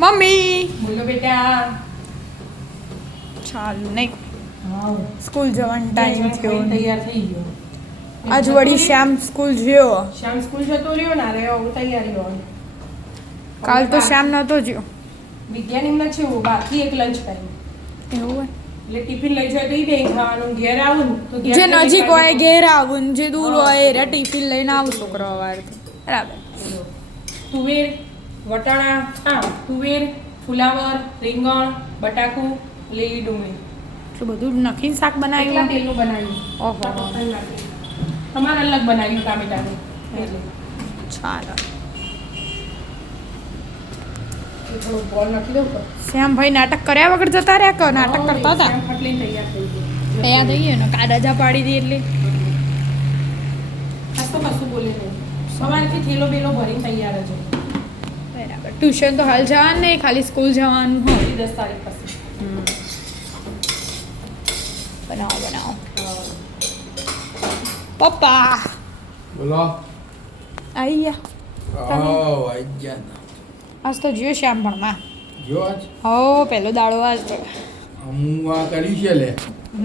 Mummy બોલો બેટા. ચાલુ નહીં હા સ્કૂલ જવાનો ટાઈમ થયો તૈયાર થઈ ગયો. આજ વળી શ્યામ સ્કૂલ ગયો. શ્યામ સ્કૂલ જતો રહ્યો ના રે હું તૈયારી હોય. કાલ તો શ્યામ નતો ગયો. વિદ્યાની ન છે હું બાકી એક લંચ ટાઈમ એવું હોય એટલે ટિફિન લઈ જાય તો ઈ બે ખાવાનું ઘેર આવું ને તો ઘેર જે નજીક હોય ઘેર આવું ને જે દૂર હોય એ ટિફિન લઈને આવું છોકરો વાર બરાબર. તુવેર વટાણા તુવેર ફુલાવર રીંગણ બટાકું લીલી ડુંગળી એટલું બધું નાખીને શાક કેટલા બનાવ્યું. તેલનું બનાવ્યું. ઓહો તમારે અલગ બનાવ્યું ટામેટાનું એટલે ચાલો થોડું બોલ નાખી દઉં તો શ્યામભાઈ નાટક કર્યા વગર જતા રહ્યા કે નાટક કરતા હતા. શ્યામ ફટલીને તૈયાર થઈ ગયો. તૈયાર થઈ ગયો ને કા રજા પાડી દી એટલે આજ તો કશું બોલે નહીં. સવારથી થેલો બેલો ભરીને તૈયાર જ હોય. બરાબર. ટ્યુશન તો હાલ જવાનું નહીં ખાલી સ્કૂલ જવાનું હોય. હજી 10 તારીખ પછી. બનાવો બનાવો પપ્પા બોલો. આવી ગયા. આઈ ગયા ને. આજ તો જીઓ શ્યામ ભણમાં જો આજ હો પહેલો દાડો આજ તો હું આ કર્યું છે લે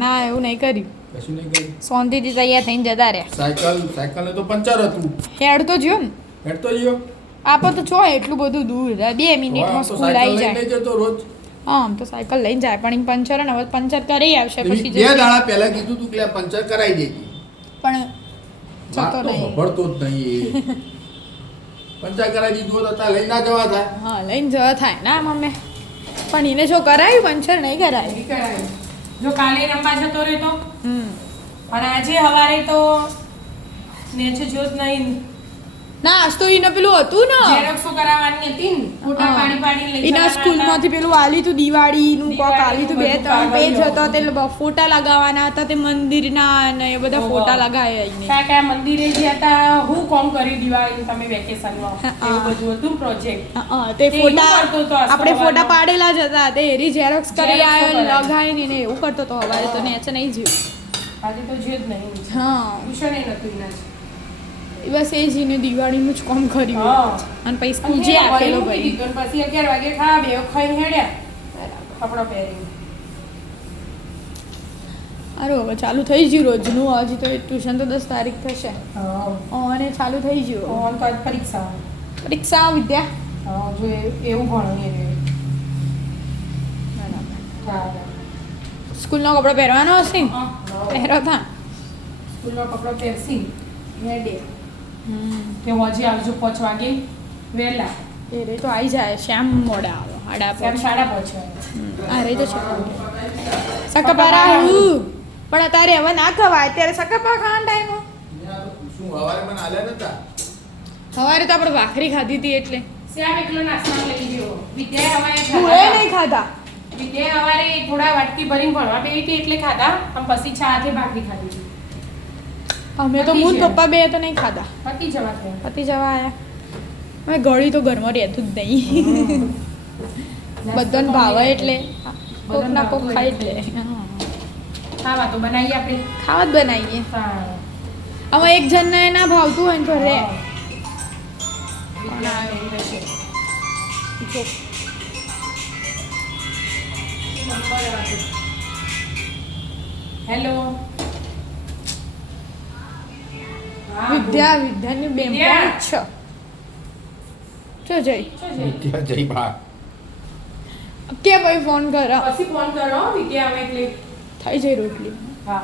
ના એવું નહીં કર્યું. કશું નહીં કર્યું. શાંતિથી તૈયાર થઈને જતા રહ્યા. સાયકલને તો પંચર હતું. હેડ તો જ્યો ને હેડ તો ગયો. આપો તો છો એટલું બધું દૂર 2 મિનિટમાં તો સ્કૂલ આવી સાયકલ લઈને જાય. જતો રોજ. હા આમ તો સાયકલ લઈને જાય પણ એમ પંચર ને હવે પંચર કરી આવશે તમે પછી બે જશે. દાડા પહેલા કીધું તું કે આ પંચર કરાવી દેજે. પણ વાત જતો તો નહીં. ખબરતો જ નહીં એ. પંચર કરાવી દીધું હોત તો તાર લઈને ના જવા થાય. હા લઈને જવા થાય ના મમ્મી પણ એને જો કરાયું પંચર નહીં કરાયું. એવી કરાય. જો કાલે રમવા જતો રહ્યો તો હમ અને આજે સવારે તો નેચે જોત નહીં ના આજ તો એને પેલું હતું ને ઝેરોક્સો કરાવવાની હતી ને ફોટા હા. પાડી પાડી લઈ એના સ્કૂલમાંથી પેલું આલી તું દિવાળીનું કોક આલી તું 2-3 પેજ હતો તે ફોટા લગાવવાના હતા તે મંદિરના ને એ બધા ઓહો. ફોટા લગાવ્યા એને. કયા કયા મંદિરે ગયા હતા હું કોમ કર્યું દિવાળી તમે વેકેશનમાં હા. એવું બધું હતું પ્રોજેક્ટ હા, તે તે ફોટા એવું કરતો હતો આ આપણે ફોટા સવારનો. પાડેલા જ હતા તે એરી ઝેરોક્સ કરી Xerox આવ્યો કરાય. લગાવીને ને એવું કરતો તો હવારે તો નેચે નહીં જીવ. આજે તો જે જ નહીં હા ટ્યુશન એ નતું એના જ. બસ એ જ એને દિવાળીનું જ કામ કર્યું હા. અને પછી સ્કૂલ અને જે એ આપેલો વળી ભાઈ મૂકી દીધું અને પછી 11 વાગે ખાવા બે ખાઈને હેડ્યા કપડાં પહેરીને અરે હવે ચાલુ થઈ ગયું રોજનું હજી તો ટ્યુશન તો 10 તારીખ થશે અને ચાલુ થઈ ગયું ઓન તો આજ પરીક્ષા પરીક્ષા વિદ્યા જો એવું ભણવું એ બરાબર સ્કૂલનો કપડો પહેરવાનો હશે ને? પહેરો તા સ્કૂલનો કપડો પહેરસી હેડે કે હજી આવજો 5 વાગે વહેલા એ રે તો આવી જાય શ્યામ મોડા આવો આડા સાડા પાંચ. 5 આ રે તો છે સકપારા હું પણ અત્યારે હવે ના ખવાય અત્યારે સકપા ખાવાનો ટાઈમ શું હવારે મને આલ્યા નતા. સવારે તો આપણે ભાખરી ખાધી હતી એટલે શ્યામ એકલો નાસ્તામાં લઈ ગયો વિદ્યાએ હવારે હું એ નહીં ખાધા વિદ્યાએ હવારે થોડા વાટકી ભરીને ભણવા બેઠી હતી એટલે ખાધા અને પછી ચા હાથે ભાખરી ખાધી હતી. અમે તો પતી હું ને જાય. પપ્પા બે તો નહીં ખાધા પતી જવા થયા પતિ જવા આયા હવે ગળી તો ઘરમાં રહેતું જ નહીં બધાને ભાવે એટલે કોક ના કોક ખાઈ જ લે હા. ખાવા તો બનાવીએ આપણે ખાવા જ બનાવીએ હા. આમાં એક જણને ના ભાવતું હોય ને તો રે વિદ્યા એવું રહેશે. જો હેલો વિદ્યાની બેન વિદ્યા. પણ છે જો જઈ વિદ્યા જઈ બહાર. કે ભાઈ ફોન કર પછી ફોન કરો વિદ્યા આવે એટલે થઈ જાય રોટલી હા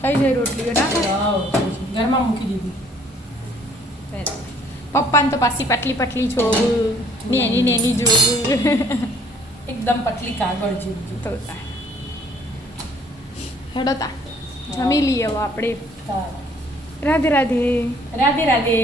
થઈ જાય રોટલી ના કરે? ઘરમાં મૂકી દીધી પપ્પાને તો પાછી પટલી પટલી જોવું નેની નેની જોવું એકદમ પતલી કાગળ જેવી તો હેડો તા જમી લઈએ હવે આપણે હા. રાધે રાધે રાધે રાધે